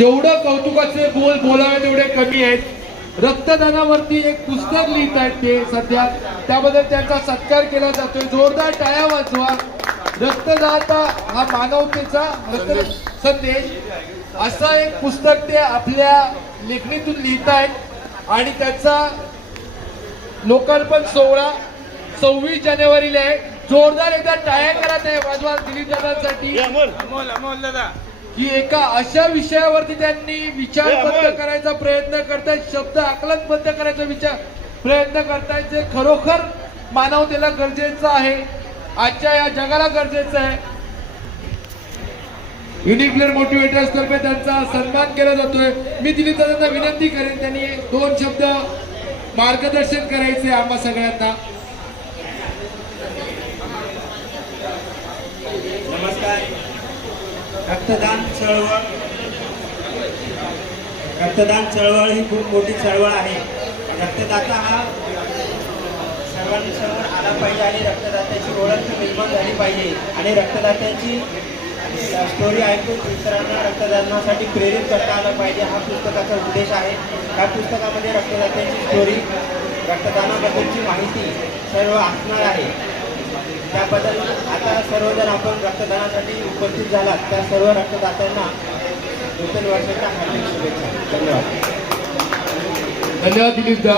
जेवढं कौतुकाचे बोल बोलावे तेवढे कमी आहेत. रक्तदानावरती एक पुस्तक लिहित आहेत ते सध्या, त्याबद्दल त्यांचा सत्कार केला जातोय. जोरदार टाळ्या वाजवा. रक्तदाता हा मानवतेचा संदेश असं एक पुस्तक ते आपल्या लेखणीतून लिहित आहेत आणि त्याचा लोकार्पण सोहळा 26 जानेवारीला आहे. जोरदार एकदा टाळ्या करा ते वाजवा दिलीप दादांसाठी की एका अशा विषयावरती त्यांनी विचारबद्ध करायचा प्रयत्न करतायत, शब्द आकलनबद्ध करायचा प्रयत्न करतायत, जे खरोखर मानवतेला गरजेचं आहे, आजच्या या जगाला गरजेचं आहे. युनिक प्लेअर मोटिवेटर्स तर्फे त्यांचा सन्मान केला जातोय. मी दिलीप दादांना विनंती करेन त्यांनी 2 शब्द मार्गदर्शन करायचे आम्हा सगळ्यांना. नमस्कार. रक्तदान चळवळ ही खूप मोठी चळवळ आहे. रक्तदाता हा सर्वांसमोर आला पाहिजे आणि रक्तदात्याची ओळख निर्माण झाली पाहिजे आणि रक्तदात्याची स्टोरी ऐकून इतरांना रक्तदानासाठी प्रेरित करता आलं पाहिजे. हा पुस्तकाचा उद्देश आहे. या पुस्तकामध्ये रक्तदात्याची स्टोरी, रक्तदानाबद्दलची माहिती सर्व असणार आहे. त्याबद्दल आता सर्वजण आपण रक्तदानासाठी उपस्थित झालात त्या सर्व रक्तदात्यांना नूतन वर्षाच्या हार्दिक शुभेच्छा. धन्यवाद. धन्यवाद दिलीप दा.